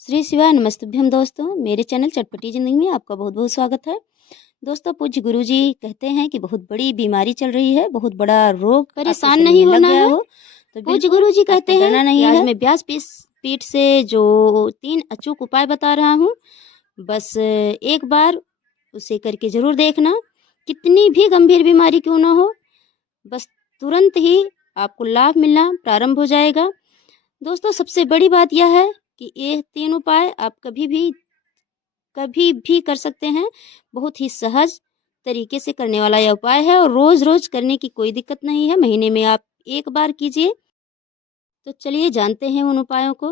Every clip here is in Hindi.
श्री शिवाय नमस्तुभ्यम। दोस्तों, मेरे चैनल चटपटी ज़िंदगी में आपका बहुत बहुत स्वागत है। दोस्तों, पूज्य गुरुजी कहते हैं कि बहुत बड़ी बीमारी चल रही है, बहुत बड़ा रोग परेशान नहीं होना है। तो पूज्य गुरुजी कहते हैं नहीं आज मैं व्यास पीठ से जो 3 अचूक उपाय बता रहा हूँ, बस एक बार उसे करके ज़रूर देखना। कितनी भी गंभीर बीमारी क्यों ना हो, बस तुरंत ही आपको लाभ मिलना प्रारंभ हो जाएगा। दोस्तों, सबसे बड़ी बात यह है कि ये 3 उपाय आप कभी भी कर सकते हैं। बहुत ही सहज तरीके से करने वाला यह उपाय है और रोज़ रोज़ करने की कोई दिक्कत नहीं है। महीने में आप एक बार कीजिए। तो चलिए जानते हैं उन उपायों को।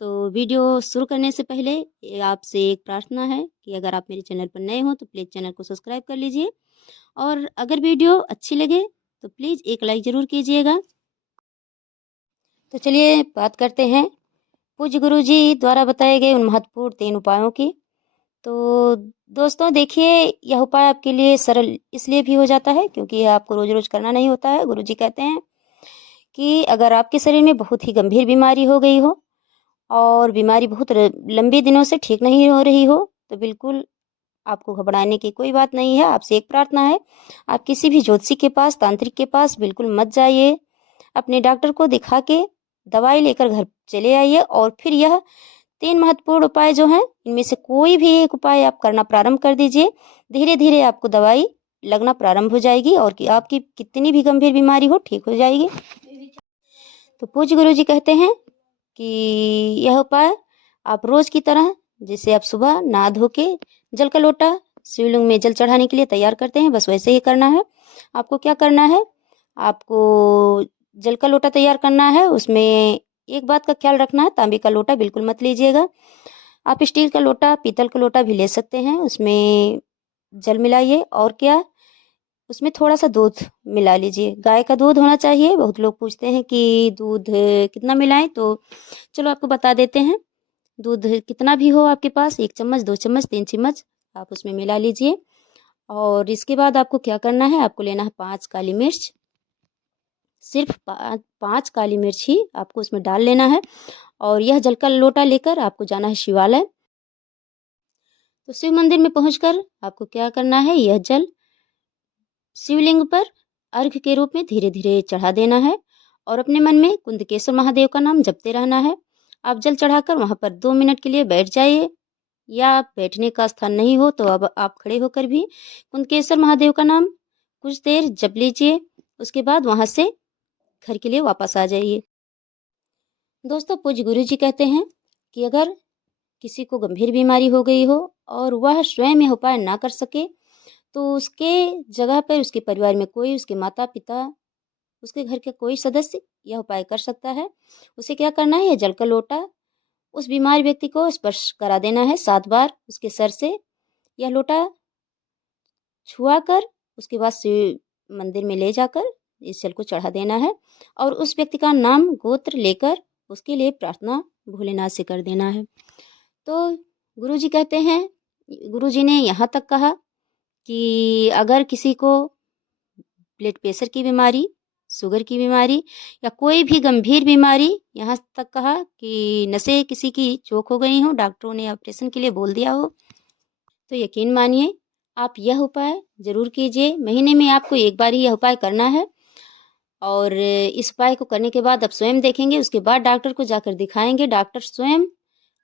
तो वीडियो शुरू करने से पहले आपसे एक प्रार्थना है कि अगर आप मेरे चैनल पर नए हो तो प्लीज़ चैनल को सब्सक्राइब कर लीजिए, और अगर वीडियो अच्छी लगे तो प्लीज़ एक लाइक ज़रूर कीजिएगा। तो चलिए बात करते हैं पूज्य गुरुजी द्वारा बताए गए उन महत्वपूर्ण 3 उपायों की। तो दोस्तों देखिए, यह उपाय आपके लिए सरल इसलिए भी हो जाता है क्योंकि यह आपको रोज़ रोज़ करना नहीं होता है। गुरुजी कहते हैं कि अगर आपके शरीर में बहुत ही गंभीर बीमारी हो गई हो और बीमारी बहुत लंबे दिनों से ठीक नहीं हो रही हो, तो बिल्कुल आपको घबराने की कोई बात नहीं है। आपसे एक प्रार्थना है, आप किसी भी ज्योतिषी के पास, तांत्रिक के पास बिल्कुल मत जाइए। अपने डॉक्टर को दिखा के दवाई लेकर घर चले आइए और फिर यह 3 महत्वपूर्ण उपाय जो हैं, इनमें से कोई भी एक उपाय आप करना प्रारंभ कर दीजिए। धीरे धीरे आपको दवाई लगना प्रारंभ हो जाएगी और कि आपकी कितनी भी गंभीर बीमारी हो ठीक हो जाएगी। तो पूज्य गुरु जी कहते हैं कि यह उपाय आप रोज की तरह, जैसे आप सुबह नहा धो के जल का लोटा शिवलिंग में जल चढ़ाने के लिए तैयार करते हैं, बस वैसे ही करना है। आपको क्या करना है, आपको जल का लोटा तैयार करना है। उसमें एक बात का ख्याल रखना है, तांबे का लोटा बिल्कुल मत लीजिएगा। आप स्टील का लोटा, पीतल का लोटा भी ले सकते हैं। उसमें जल मिलाइए और क्या, उसमें थोड़ा सा दूध मिला लीजिए। गाय का दूध होना चाहिए। बहुत लोग पूछते हैं कि दूध कितना मिलाएं, तो चलो आपको बता देते हैं। दूध कितना भी हो आपके पास, 1 चम्मच, 2 चम्मच, 3 चम्मच आप उसमें मिला लीजिए। और इसके बाद आपको क्या करना है, आपको लेना है 5 काली मिर्च। सिर्फ 5 काली मिर्च ही आपको उसमें डाल लेना है। और यह जल का लोटा लेकर आपको जाना है शिवालय। तो शिव मंदिर में पहुंचकर आपको क्या करना है, यह जल शिवलिंग पर अर्घ्य के रूप में धीरे धीरे चढ़ा देना है और अपने मन में कुंदकेश्वर महादेव का नाम जपते रहना है। आप जल चढ़ाकर वहां पर 2 मिनट के लिए बैठ जाइए, या बैठने का स्थान नहीं हो तो अब आप खड़े होकर भी कुंदकेश्वर महादेव का नाम कुछ देर जप लीजिए। उसके बाद वहां से घर के लिए वापस आ जाइए। दोस्तों, पूज्य गुरु जी कहते हैं कि अगर किसी को गंभीर बीमारी हो गई हो और वह स्वयं यह उपाय ना कर सके, तो उसके जगह पर उसके परिवार में कोई, उसके माता पिता, उसके घर के कोई सदस्य यह उपाय कर सकता है। उसे क्या करना है, यह जल का लोटा उस बीमार व्यक्ति को स्पर्श करा देना है 7 बार। उसके सर से यह लोटा छुआ कर उसके बाद शिव मंदिर में ले जाकर इस जल को चढ़ा देना है और उस व्यक्ति का नाम गोत्र लेकर उसके लिए प्रार्थना भोलेनाथ से कर देना है। तो गुरुजी कहते हैं, गुरुजी ने यहाँ तक कहा कि अगर किसी को ब्लड प्रेशर की बीमारी, शुगर की बीमारी या कोई भी गंभीर बीमारी, यहाँ तक कहा कि नसें किसी की चोक हो गई हो, डॉक्टरों ने ऑपरेशन के लिए बोल दिया हो, तो यकीन मानिए आप यह उपाय ज़रूर कीजिए। महीने में आपको एक बार ही यह उपाय करना है और इस उपाय को करने के बाद आप स्वयं देखेंगे। उसके बाद डॉक्टर को जाकर दिखाएंगे, डॉक्टर स्वयं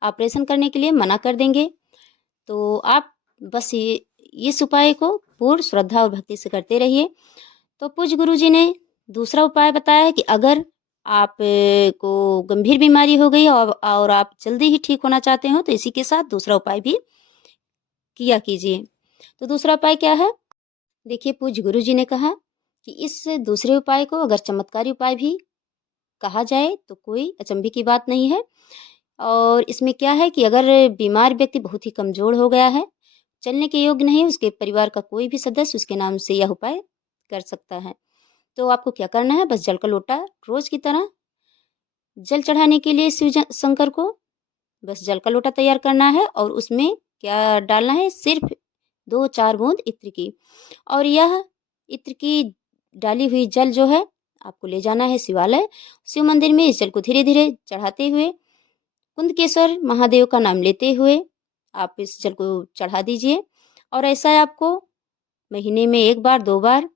ऑपरेशन करने के लिए मना कर देंगे। तो आप बस इस उपाय को पूर्ण श्रद्धा और भक्ति से करते रहिए। तो पूज्य गुरु जी ने दूसरा उपाय बताया है कि अगर आप को गंभीर बीमारी हो गई और आप जल्दी ही ठीक होना चाहते हो, तो इसी के साथ दूसरा उपाय भी किया कीजिए। तो दूसरा उपाय क्या है, देखिए पूज्य गुरु जी ने कहा कि इस दूसरे उपाय को अगर चमत्कारी उपाय भी कहा जाए तो कोई अचंभे की बात नहीं है। और इसमें क्या है कि अगर बीमार व्यक्ति बहुत ही कमज़ोर हो गया है, चलने के योग्य नहीं, उसके परिवार का कोई भी सदस्य उसके नाम से यह उपाय कर सकता है। तो आपको क्या करना है, बस जल का लोटा रोज़ की तरह जल चढ़ाने के लिए शिव शंकर को बस जल का लोटा तैयार करना है और उसमें क्या डालना है, सिर्फ 2-4 बूंद इत्र की। और यह इत्र की डाली हुई जल जो है आपको ले जाना है शिवालय। शिव मंदिर में इस जल को धीरे धीरे चढ़ाते हुए कुंदकेश्वर महादेव का नाम लेते हुए आप इस जल को चढ़ा दीजिए। और ऐसा आपको महीने में 1 बार 2 बार,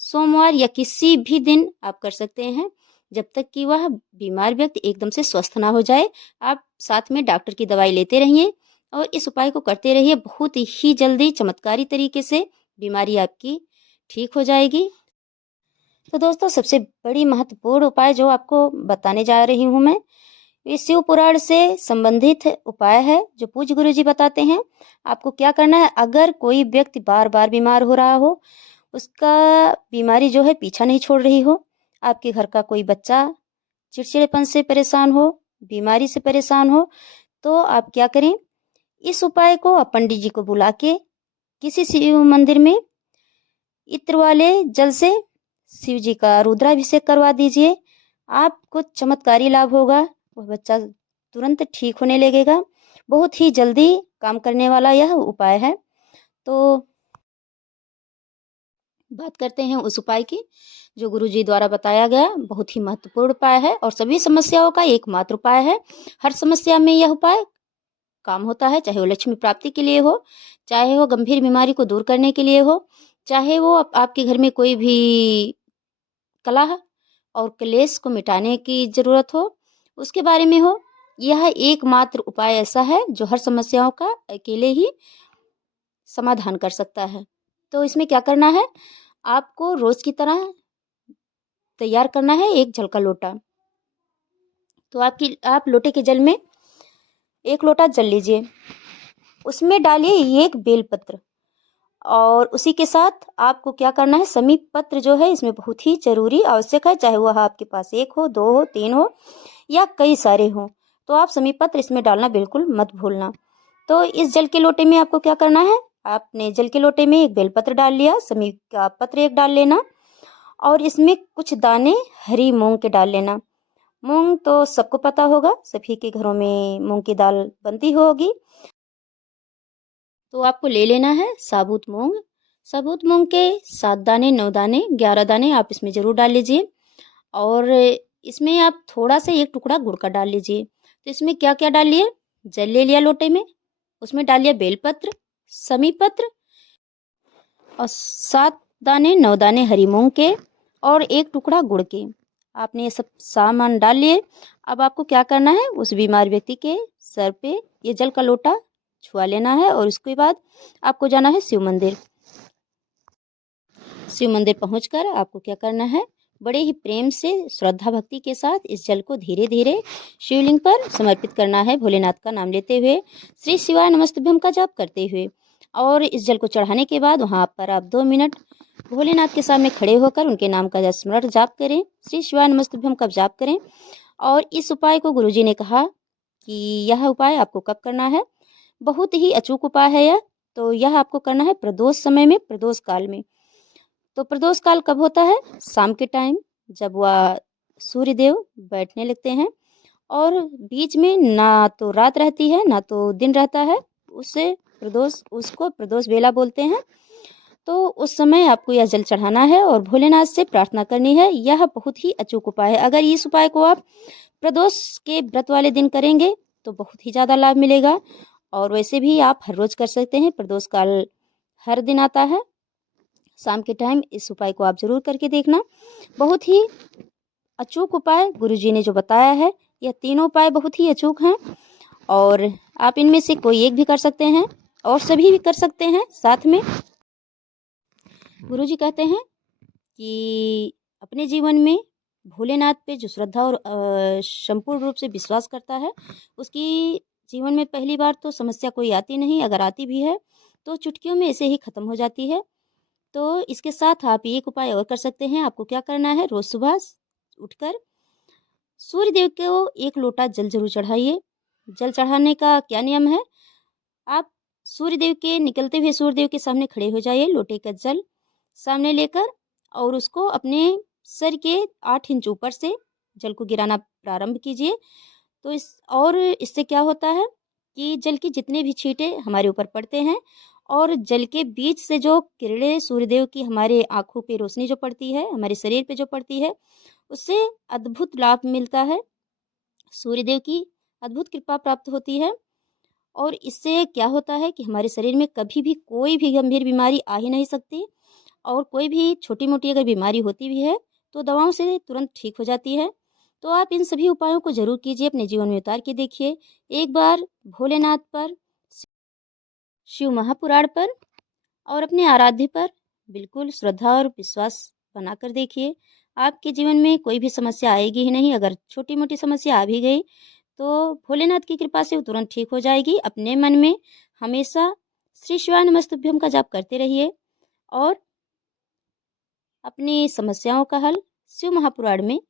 सोमवार या किसी भी दिन आप कर सकते हैं, जब तक कि वह बीमार व्यक्ति एकदम से स्वस्थ ना हो जाए। आप साथ में डॉक्टर की दवाई लेते रहिए और इस उपाय को करते रहिए। बहुत ही जल्दी चमत्कारी तरीके से बीमारी आपकी ठीक हो जाएगी। तो दोस्तों, सबसे बड़ी महत्वपूर्ण उपाय जो आपको बताने जा रही हूँ मैं, ये शिव पुराण से संबंधित उपाय है जो पूज्य गुरु जी बताते हैं। आपको क्या करना है, अगर कोई व्यक्ति बार बार बीमार हो रहा हो, उसका बीमारी जो है पीछा नहीं छोड़ रही हो, आपके घर का कोई बच्चा चिड़चिड़ेपन से परेशान हो, बीमारी से परेशान हो, तो आप क्या करें, इस उपाय को आप पंडित जी को बुला के किसी शिव मंदिर में इत्र वाले जल से शिव जी का रुद्राभिषेक करवा दीजिए। आपको चमत्कारी लाभ होगा, वह बच्चा तुरंत ठीक होने लगेगा। बहुत ही जल्दी काम करने वाला यह उपाय है। तो बात करते हैं उस उपाय की जो गुरु जी द्वारा बताया गया। बहुत ही महत्वपूर्ण उपाय है और सभी समस्याओं का एकमात्र उपाय है। हर समस्या में यह उपाय काम होता है, चाहे वो लक्ष्मी प्राप्ति के लिए हो, चाहे वो गंभीर बीमारी को दूर करने के लिए हो, चाहे वो आपके घर में कोई भी कलह और क्लेश को मिटाने की जरूरत हो, उसके बारे में हो। यह एकमात्र उपाय ऐसा है जो हर समस्याओं का अकेले ही समाधान कर सकता है। तो इसमें क्या करना है, आपको रोज की तरह तैयार करना है 1 जल का लोटा। तो आप लोटे के जल में 1 लोटा जल लीजिए, उसमें डालिए 1 बेलपत्र और उसी के साथ आपको क्या करना है, समीप पत्र जो है इसमें बहुत ही जरूरी आवश्यक है, चाहे वह आपके पास 1 हो, 2 हो, 3 हो या कई सारे हो, तो आप समीप पत्र इसमें डालना बिल्कुल मत भूलना। तो इस जल के लोटे में आपको क्या करना है, आपने जल के लोटे में 1 बेलपत्र डाल लिया, समीप का पत्र 1 डाल लेना और इसमें कुछ दाने हरी मूंग के डाल लेना। मूंग तो सबको पता होगा, सभी के घरों में मूंग की दाल बनती होगी। तो आपको ले लेना है साबुत मूंग। साबुत मूंग के 7 दाने, 9 दाने, 11 दाने आप इसमें ज़रूर डाल लीजिए और इसमें आप थोड़ा सा 1 टुकड़ा गुड़ का डाल लीजिए। तो इसमें क्या क्या डालिए, जल ले लिया लोटे में, उसमें डालिए बेलपत्र, समी पत्र और 7 दाने 9 दाने हरी मूंग के और 1 टुकड़ा गुड़ के। आपने ये सब सामान डाल लिए। अब आपको क्या करना है, उस बीमार व्यक्ति के सर पे ये जल का लोटा छुआ लेना है और उसके बाद आपको जाना है शिव मंदिर। शिव मंदिर पहुंचकर आपको क्या करना है, बड़े ही प्रेम से श्रद्धा भक्ति के साथ इस जल को धीरे धीरे शिवलिंग पर समर्पित करना है, भोलेनाथ का नाम लेते हुए, श्री शिवाय नमस्तुभ्यम का जाप करते हुए। और इस जल को चढ़ाने के बाद वहाँ पर आप 2 मिनट भोलेनाथ के सामने खड़े होकर उनके नाम का स्मरण जाप करें, श्री शिवाय नमस्तुभ्यम का जाप करें। और इस उपाय को गुरुजी ने कहा कि यह उपाय आपको कब करना है, बहुत ही अचूक उपाय है यह। तो यह आपको करना है प्रदोष समय में, प्रदोष काल में। तो प्रदोष काल कब होता है, शाम के टाइम, जब वह सूर्यदेव बैठने लगते हैं और बीच में ना तो रात रहती है ना तो दिन रहता है, उसको प्रदोष बेला बोलते हैं। तो उस समय आपको यह जल चढ़ाना है और भोलेनाथ से प्रार्थना करनी है। यह बहुत ही अचूक उपाय है। अगर इस उपाय को आप प्रदोष के व्रत वाले दिन करेंगे तो बहुत ही ज़्यादा लाभ मिलेगा। और वैसे भी आप हर रोज़ कर सकते हैं, प्रदोष काल हर दिन आता है शाम के टाइम। इस उपाय को आप ज़रूर करके देखना, बहुत ही अचूक उपाय गुरुजी ने जो बताया है, यह तीनों उपाय बहुत ही अचूक हैं और आप इनमें से कोई एक भी कर सकते हैं और सभी भी कर सकते हैं साथ में। गुरुजी कहते हैं कि अपने जीवन में भोलेनाथ पे जो श्रद्धा और संपूर्ण रूप से विश्वास करता है, उसकी जीवन में पहली बार तो समस्या कोई आती नहीं, अगर आती भी है तो चुटकियों में ऐसे ही ख़त्म हो जाती है। तो इसके साथ आप एक उपाय और कर सकते हैं। आपको क्या करना है, रोज़ सुबह उठकर सूर्य देव को 1 लोटा जल जरूर चढ़ाइए। जल चढ़ाने का क्या नियम है, आप सूर्यदेव के निकलते हुए सूर्यदेव के सामने खड़े हो जाइए, लोटे का जल सामने लेकर, और उसको अपने सर के 8 इंच ऊपर से जल को गिराना प्रारंभ कीजिए। तो इससे क्या होता है कि जल की जितने भी छींटे हमारे ऊपर पड़ते हैं और जल के बीच से जो किरणें सूर्यदेव की हमारे आँखों पे रोशनी जो पड़ती है, हमारे शरीर पे जो पड़ती है, उससे अद्भुत लाभ मिलता है। सूर्यदेव की अद्भुत कृपा प्राप्त होती है। और इससे क्या होता है कि हमारे शरीर में कभी भी कोई भी गंभीर बीमारी आ ही नहीं सकती, और कोई भी छोटी मोटी अगर बीमारी होती भी है तो दवाओं से तुरंत ठीक हो जाती है। तो आप इन सभी उपायों को ज़रूर कीजिए, अपने जीवन में उतार के देखिए। एक बार भोलेनाथ पर, शिव महापुराण पर और अपने आराध्य पर बिल्कुल श्रद्धा और विश्वास बनाकर देखिए। आपके जीवन में कोई भी समस्या आएगी ही नहीं। अगर छोटी मोटी समस्या आ भी गई तो भोलेनाथ की कृपा से वो तुरंत ठीक हो जाएगी। अपने मन में हमेशा श्री शिवाय नमस्तुभ्यम का जाप करते रहिए और अपनी समस्याओं का हल शिव महापुराण में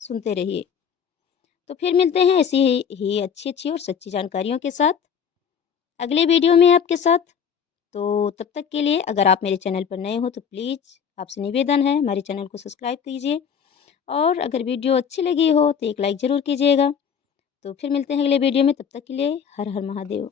सुनते रहिए। तो फिर मिलते हैं ऐसी ही अच्छी अच्छी और सच्ची जानकारियों के साथ अगले वीडियो में आपके साथ। तो तब तक के लिए अगर आप मेरे चैनल पर नए हो तो प्लीज़ आपसे निवेदन है हमारे चैनल को सब्सक्राइब कीजिए, और अगर वीडियो अच्छी लगी हो तो एक लाइक ज़रूर कीजिएगा। तो फिर मिलते हैं अगले वीडियो में, तब तक के लिए हर हर महादेव।